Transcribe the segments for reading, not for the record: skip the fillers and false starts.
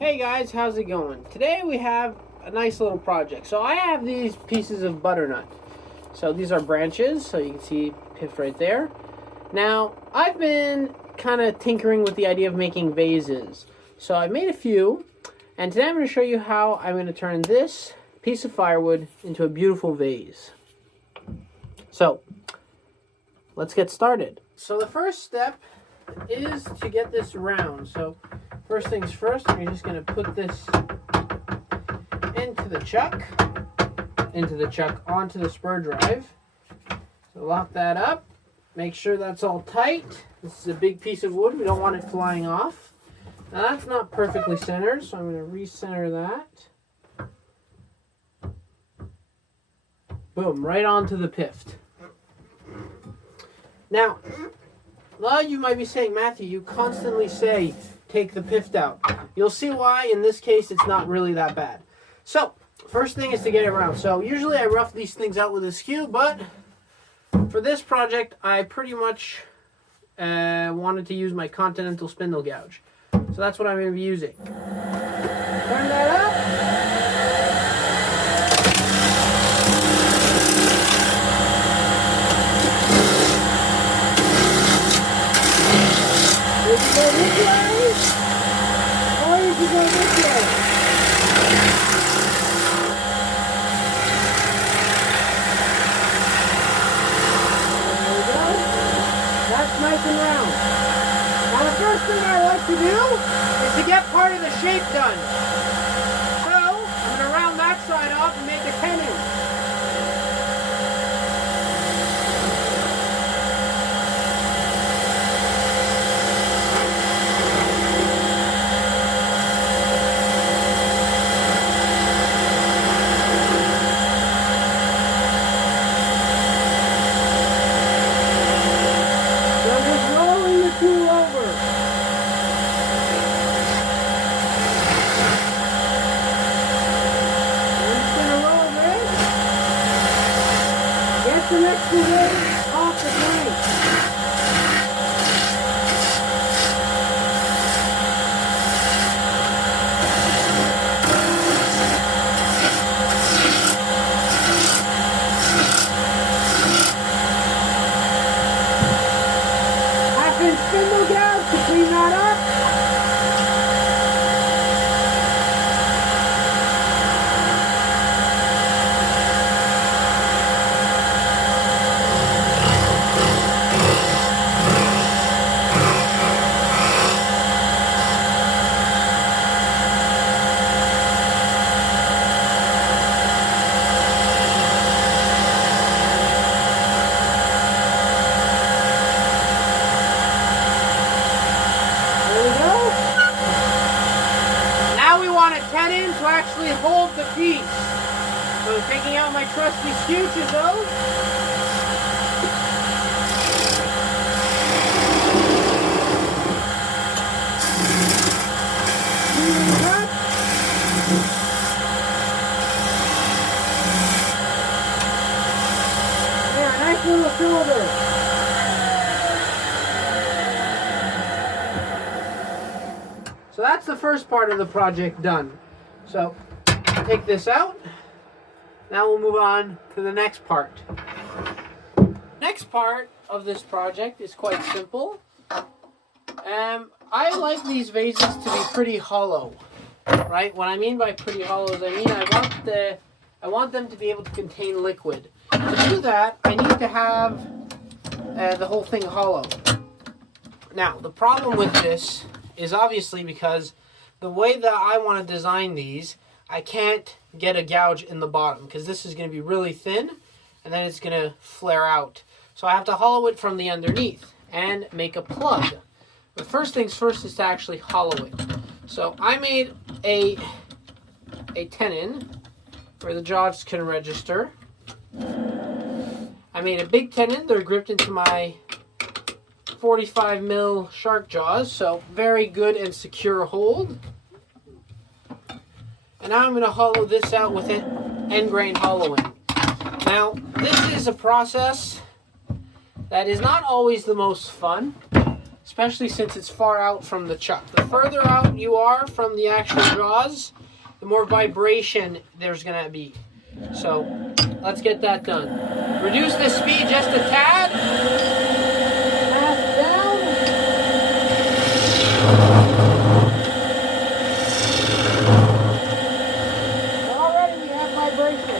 Hey guys, how's it going? Today we have a nice little project. So I have these pieces of butternut. So these are branches, so you can see piff right there. Now, I've been kind of tinkering with the idea of making vases. So I made a few, and today I'm going to show you how I'm going to turn this piece of firewood into a beautiful vase. So, let's get started. So the first step is to get this round. So first things first, you're just going to put this into the chuck, onto the spur drive. So lock that up. Make sure that's all tight. This is a big piece of wood. We don't want it flying off. Now that's not perfectly centered, so I'm going to recenter that. Boom, right onto the pift. Now, a lot of you might be saying, Matthew, you constantly say, take the pift out. You'll see why in this case it's not really that bad. So, first thing is to get it round. So, usually I rough these things out with a skew, but for this project, I pretty much wanted to use my continental spindle gouge. So that's what I'm going to be using. Turn that up. Did you go this way? Or did you go this way? There we go. That's nice and round. Now the first thing I like to do is to get part of the shape done. So, I'm going to round that side off and make a 10-inch. The next one off the plank. Half-inch spindle gouge to clean that up. To actually hold the piece. So taking out my trusty skew chisel. There, nice little shoulder. So that's the first part of the project done. So, take this out. Now we'll move on to the next part. Next part of this project is quite simple. I like these vases to be pretty hollow, right? What I mean by pretty hollow is I want them to be able to contain liquid. To do that, I need to have the whole thing hollow. Now, the problem with this is obviously because the way that I want to design these, I can't get a gouge in the bottom because this is going to be really thin and then it's going to flare out. So I have to hollow it from the underneath and make a plug. The first things first is to actually hollow it. So I made a 10-in where the jaws can register. I made a big 10-in. They're gripped into my 45 mil shark jaws, so very good and secure hold. And now I'm going to hollow this out with end grain hollowing. Now, this is a process that is not always the most fun. especially since it's far out from the chuck. The further out you are from the actual jaws, the more vibration there's going to be. So let's get that done. Reduce the speed just a tad. Half down. Already we have vibration.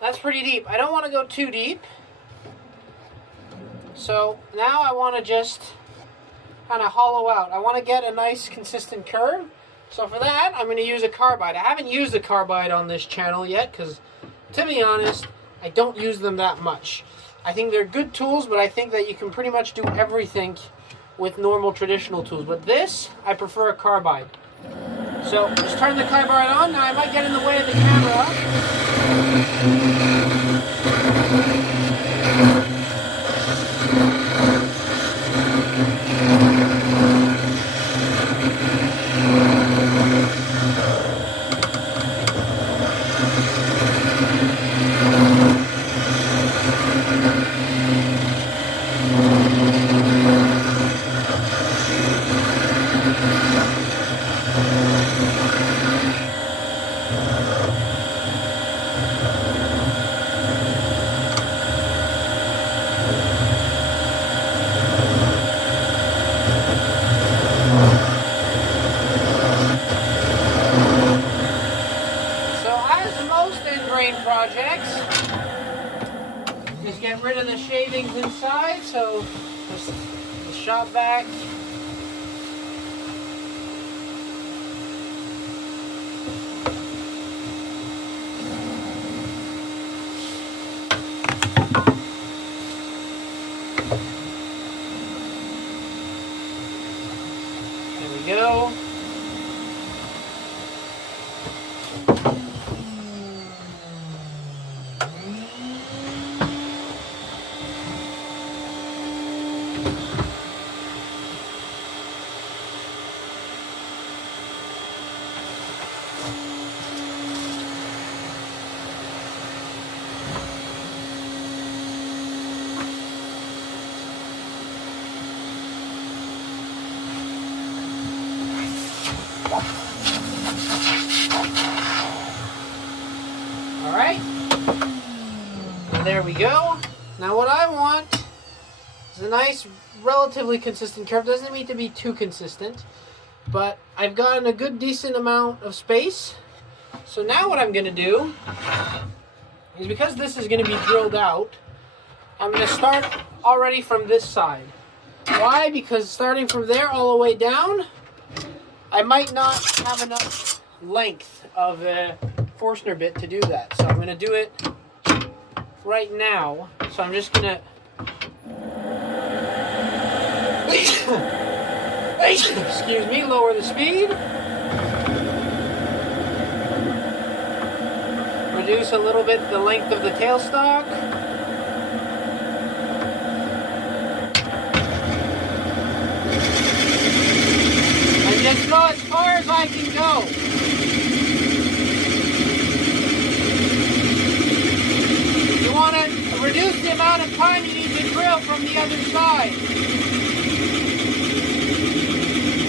That's pretty deep. I don't want to go too deep. So now I want to just kind of hollow out. I want to get a nice consistent curve. So for that, I'm going to use a carbide. I haven't used a carbide on this channel yet because, to be honest, I don't use them that much. I think they're good tools, but I think that you can pretty much do everything with normal traditional tools. But this, I prefer a carbide. So just turn the carbide on. Now I might get in the way of the camera. Projects. Just get rid of the shavings inside, so just the shop vac. There we go. Alright, and there we go. Now what I want is a nice, relatively consistent curve. Doesn't need to be too consistent, but I've gotten a good, decent amount of space. So now what I'm going to do is, because this is going to be drilled out, I'm going to start already from this side. Why? Because starting from there all the way down, I might not have enough length of Forstner bit to do that. So I'm going to do it right now. So I'm just going to excuse me, lower the speed. Reduce a little bit the length of the tailstock. And just go as far as I can go. You want to reduce the amount of time you need to drill from the other side.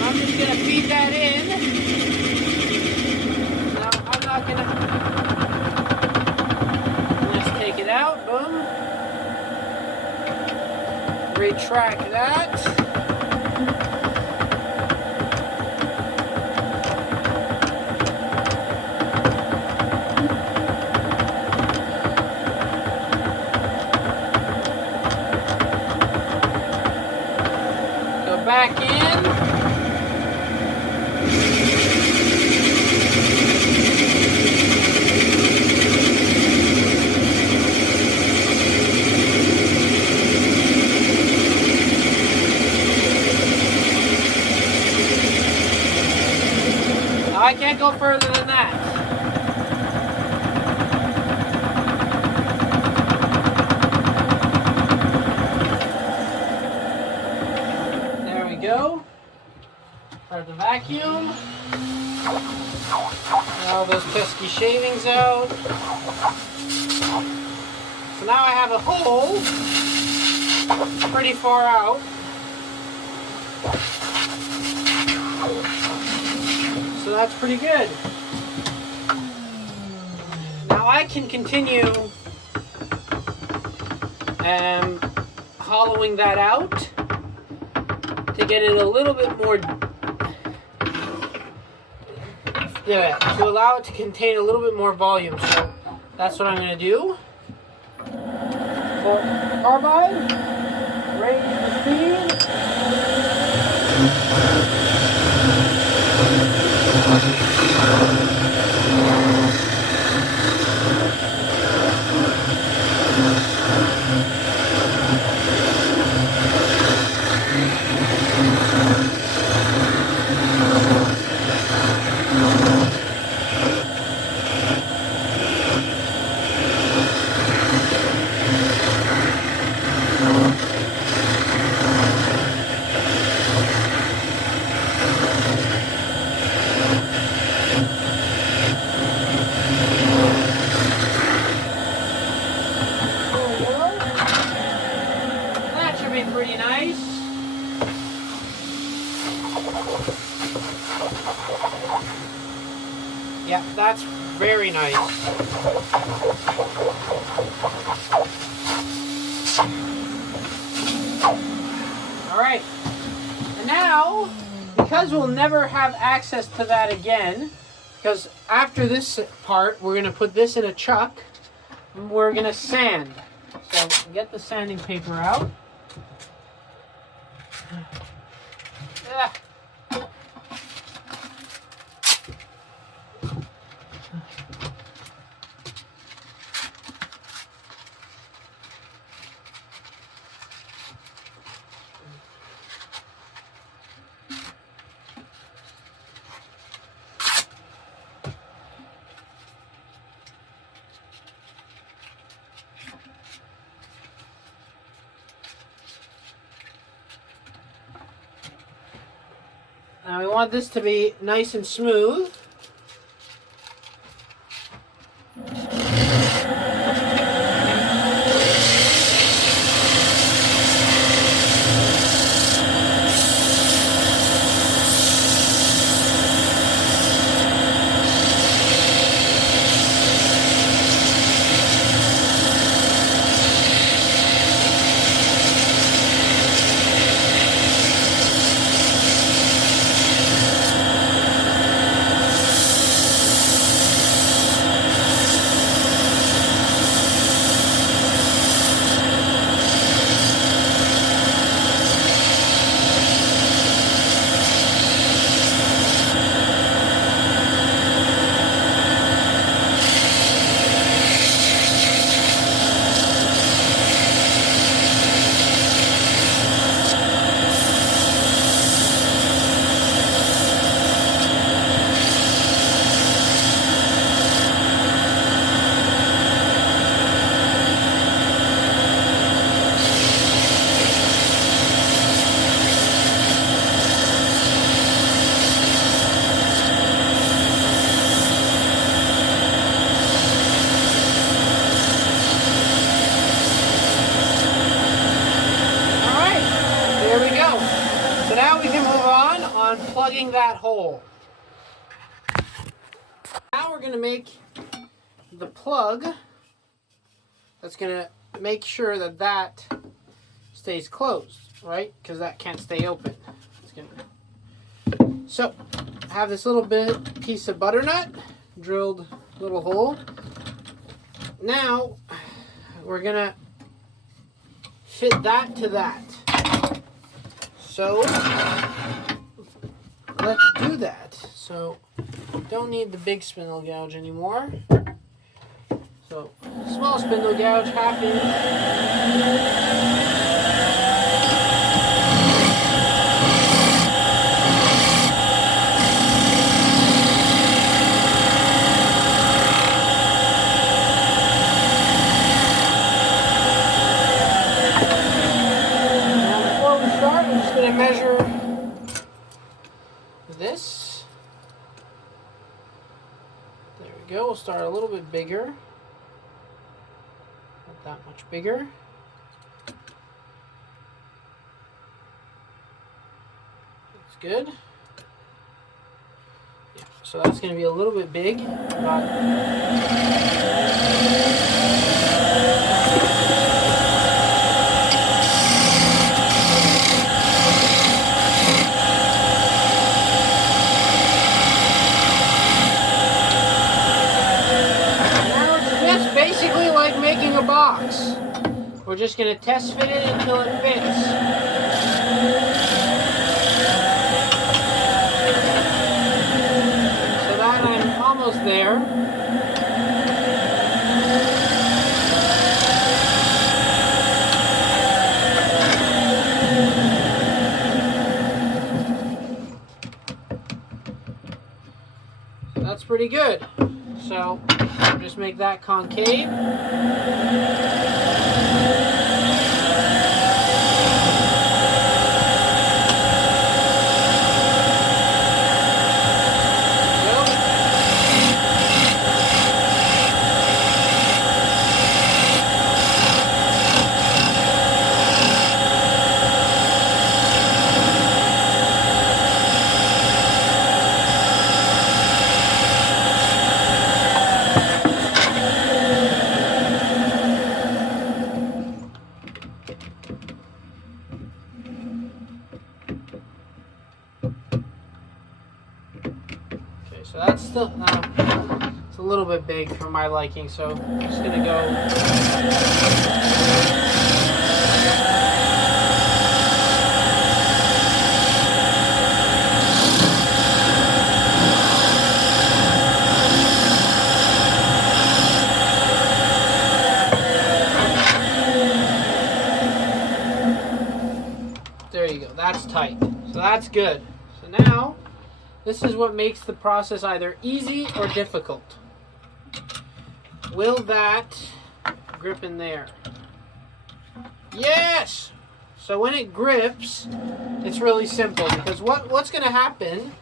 I'm just going to feed that in. Now, I'm not going to... Let's take it out. Boom. Retract that. Now I can't go further than that. There we go. Start the vacuum. Get all those pesky shavings out. So now I have a hole pretty far out. So that's pretty good. Now I can continue hollowing that out to get it a little bit more, to allow it to contain a little bit more volume. So that's what I'm going to do. For carbide, raise the speed. Pretty nice. Yeah, that's very nice. All right. And now, because we'll never have access to that again, because after this part, we're going to put this in a chuck, and we're going to sand. So get the sanding paper out. Yeah. Now we want this to be nice and smooth. Plugging that hole. Now we're going to make the plug that's going to make sure that that stays closed, right? Because that can't stay open. So, I have this little piece of butternut, drilled little hole. Now, we're going to fit that to that. So, let's do that. So, don't need the big spindle gouge anymore. So, small spindle gouge, 1/2 inch. go. We'll start a little bit bigger. Not that much bigger. That's good. Yeah, so that's going to be a little bit big. A box. We're just going to test fit it until it fits. So that I'm almost there. So that's pretty good. So just make that concave. So that's still, it's a little bit big for my liking, so I'm just going to go. There you go, that's tight. So that's good. So now, this is what makes the process either easy or difficult. Will that grip in there? Yes! So when it grips, it's really simple, because what's going to happen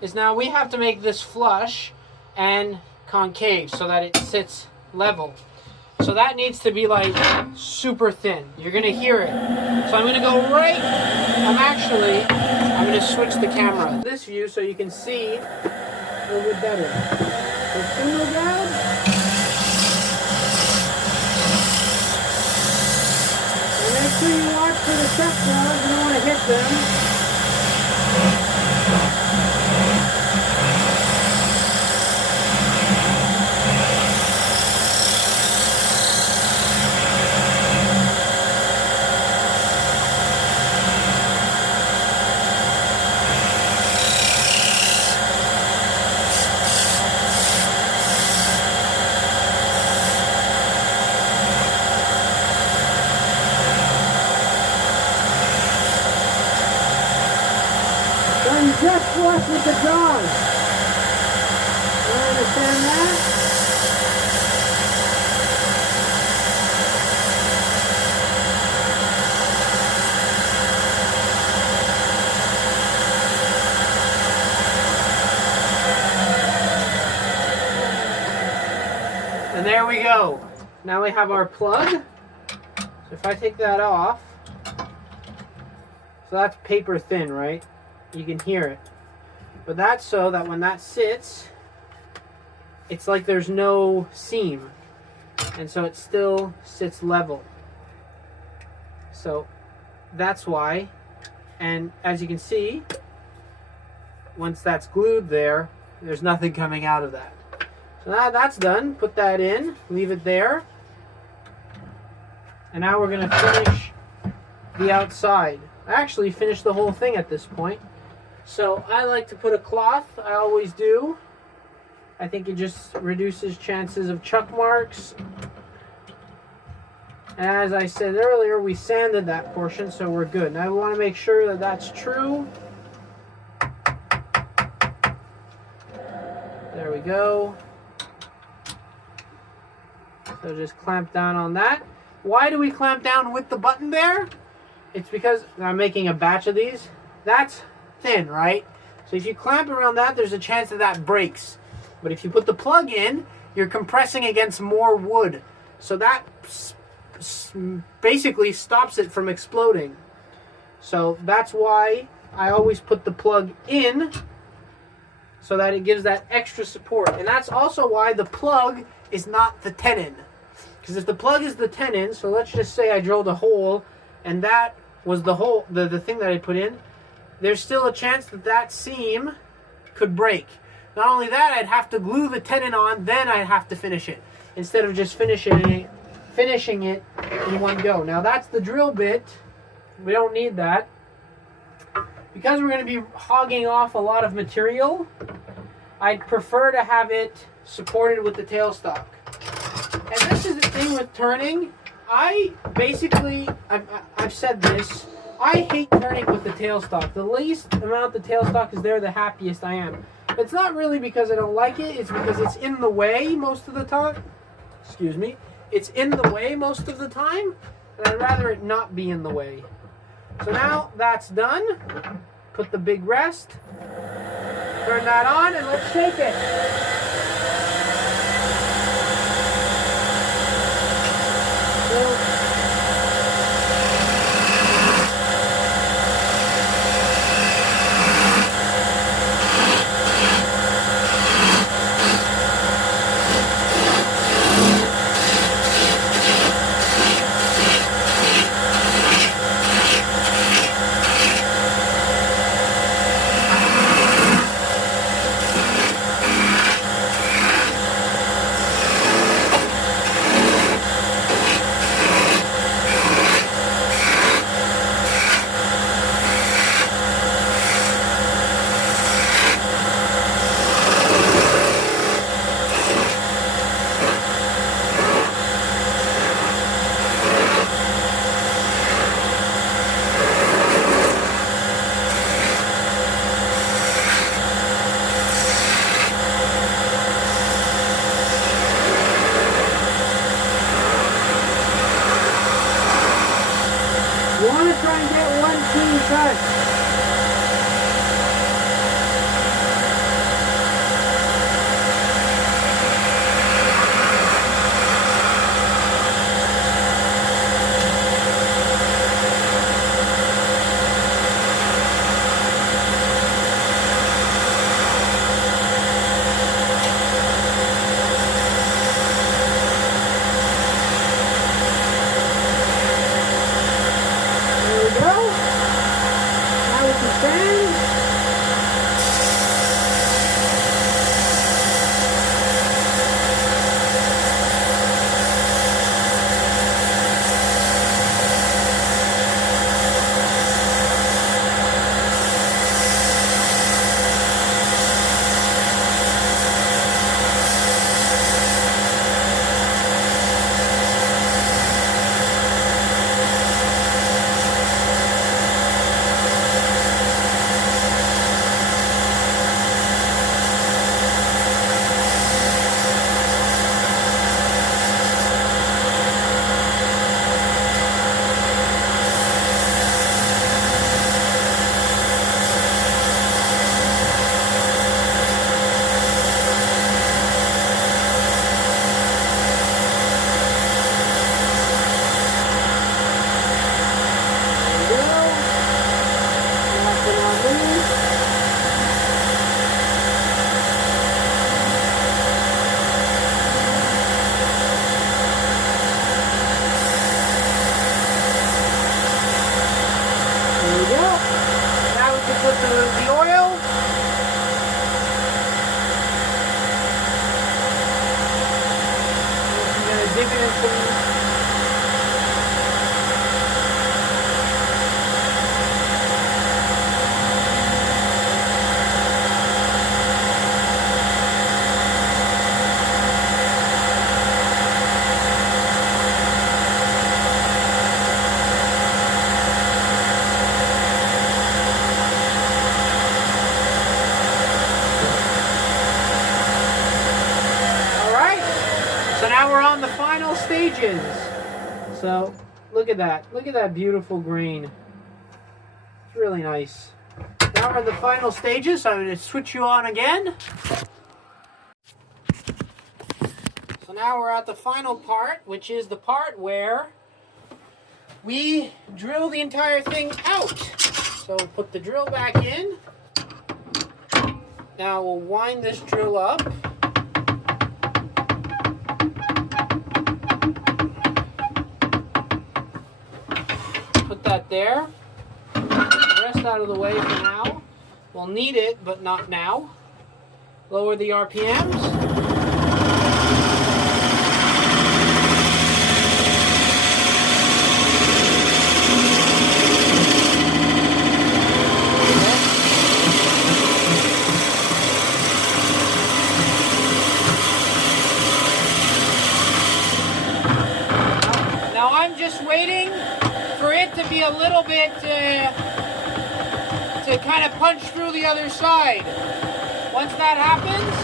is now we have to make this flush and concave so that it sits level. So that needs to be like super thin. You're going to hear it. So I'm going to go right, I'm going to switch the camera. This view so you can see a little bit better. So single grab. And make sure you watch for the check valves. You don't want to hit them. Just flush with the jaws. You understand that? And there we go. Now we have our plug. So if I take that off, so that's paper thin, right? You can hear it. But that's so that when that sits, it's like there's no seam. And so it still sits level. So that's why. And as you can see, once that's glued there, there's nothing coming out of that. So now that's done. Put that in, leave it there. And now we're going to finish the outside. I actually finished the whole thing at this point. So I like to put a cloth, I always do. I think it just reduces chances of chuck marks. And as I said earlier, we sanded that portion, so we're good. Now we want to make sure that that's true. There we go. So just clamp down on that. Why do we clamp down with the button there? It's because I'm making a batch of these. That's thin, right? So if you clamp around that, there's a chance that that breaks. But if you put the plug in, you're compressing against more wood. So that basically stops it from exploding. So that's why I always put the plug in, so that it gives that extra support. And that's also why the plug is not the tenon. Because if the plug is the tenon, so let's just say I drilled a hole and that was the hole, the thing that I put in, there's still a chance that that seam could break. Not only that, I'd have to glue the tenon on, then I'd have to finish it, instead of just finishing it in one go. Now that's the drill bit. We don't need that. Because we're going to be hogging off a lot of material, I'd prefer to have it supported with the tailstock. And this is the thing with turning. I've said this, I hate turning with the tailstock. The least amount the tailstock is there, the happiest I am. It's not really because I don't like it, it's because it's in the way most of the time. Excuse me. It's in the way most of the time, and I'd rather it not be in the way. So now that's done. Put the big rest. Turn that on and let's shake it. You want to try and get one clean cut. The oil. I'm going to dip it into. So now we're on the final stages. So look at that. Look at that beautiful grain. It's really nice. Now we're in the final stages. So I'm going to switch you on again. now we're at the final part, which is the part where we drill the entire thing out. So put the drill back in. Now we'll wind this drill up. Put that there. Put the rest out of the way for now. We'll need it, but not now. Lower the RPMs. Now I'm just waiting for it to be a little bit to kind of punch through the other side. Once that happens,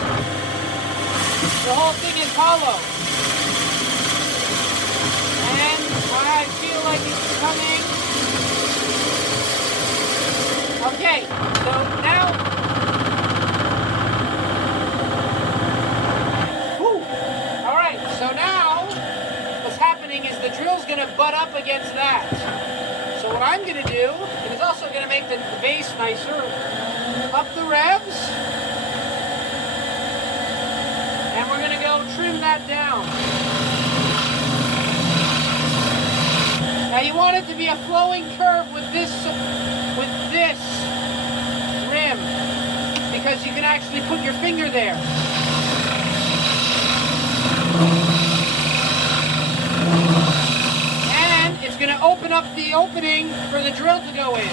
the whole thing is hollow. And when I feel like it's coming. Okay, so now. Alright, so now what's happening is the drill's going to butt up against that. So what I'm going to do, and it's also going to make the vase nicer, up the revs. And we're going to go trim that down. Now you want it to be a flowing curve with this rim, because you can actually put your finger there. And it's going to open up the opening for the drill to go in.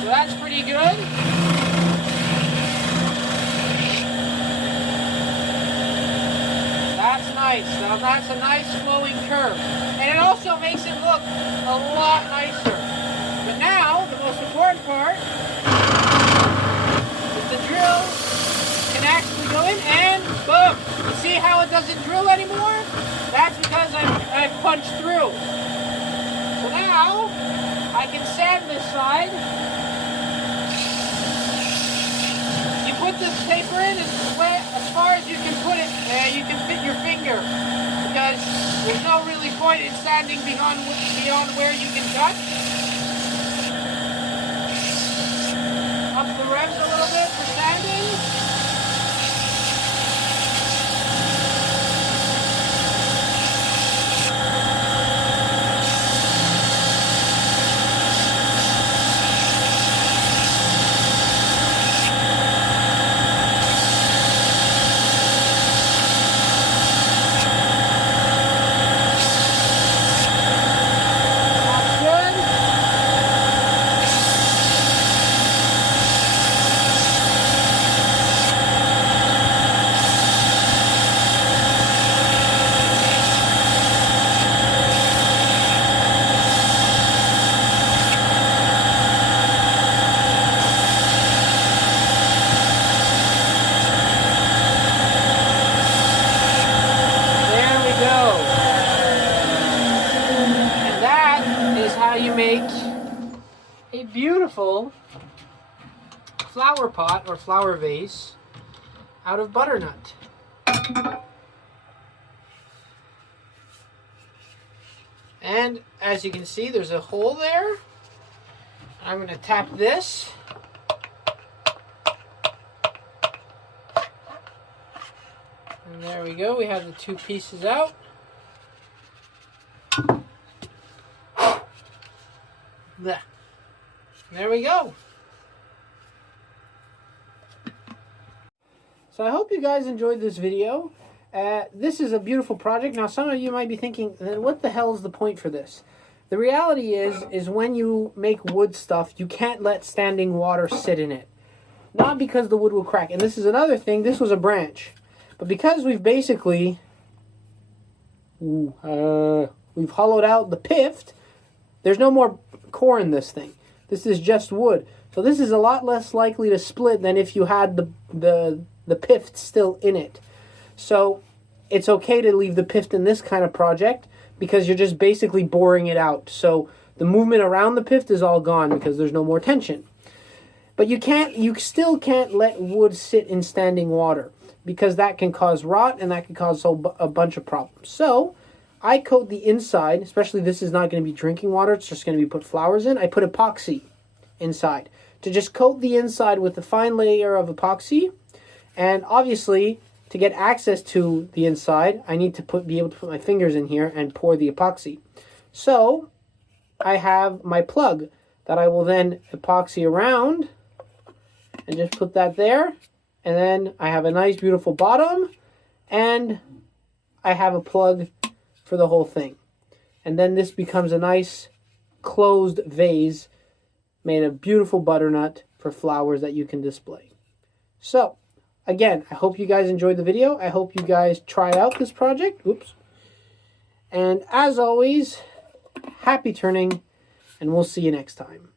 So that's pretty good. That's nice. Now that's a nice flowing curve. And it also makes it look a lot nicer. But now, the most important part is the drill can actually go in and boom! You see how it doesn't drill anymore? That's because I've punched through. So now, I can sand this side. You put this paper in as far as you can put it, you can fit your finger. Because there's no really point in sanding beyond where you can touch. Up the revs a little bit for sanding. You make a beautiful flower pot or flower vase out of butternut. And as you can see, there's a hole there. I'm going to tap this. And there we go. We have the two pieces out. There we go. So I hope you guys enjoyed this video. This is a beautiful project. Now some of you might be thinking, then what the hell is the point for this? The reality is when you make wood stuff, you can't let standing water sit in it. Not because the wood will crack. And this is another thing. This was a branch. But because we've basically we've hollowed out the pift, there's no more core in this thing. This is just wood. So this is a lot less likely to split than if you had the pift still in it. So it's okay to leave the pift in this kind of project because you're just basically boring it out. So the movement around the pith is all gone because there's no more tension. But you still can't let wood sit in standing water because that can cause rot and that can cause a bunch of problems. So I coat the inside, especially this is not going to be drinking water, it's just going to be put flowers in. I put epoxy inside to just coat the inside with a fine layer of epoxy. And obviously, to get access to the inside, I need to be able to put my fingers in here and pour the epoxy. So I have my plug that I will then epoxy around and just put that there. And then I have a nice, beautiful bottom. And I have a plug for the whole thing. And then this becomes a nice closed vase made of beautiful butternut for flowers that you can display. So, again, I hope you guys enjoyed the video. I hope you guys try out this project. Oops. And as always, happy turning, and we'll see you next time.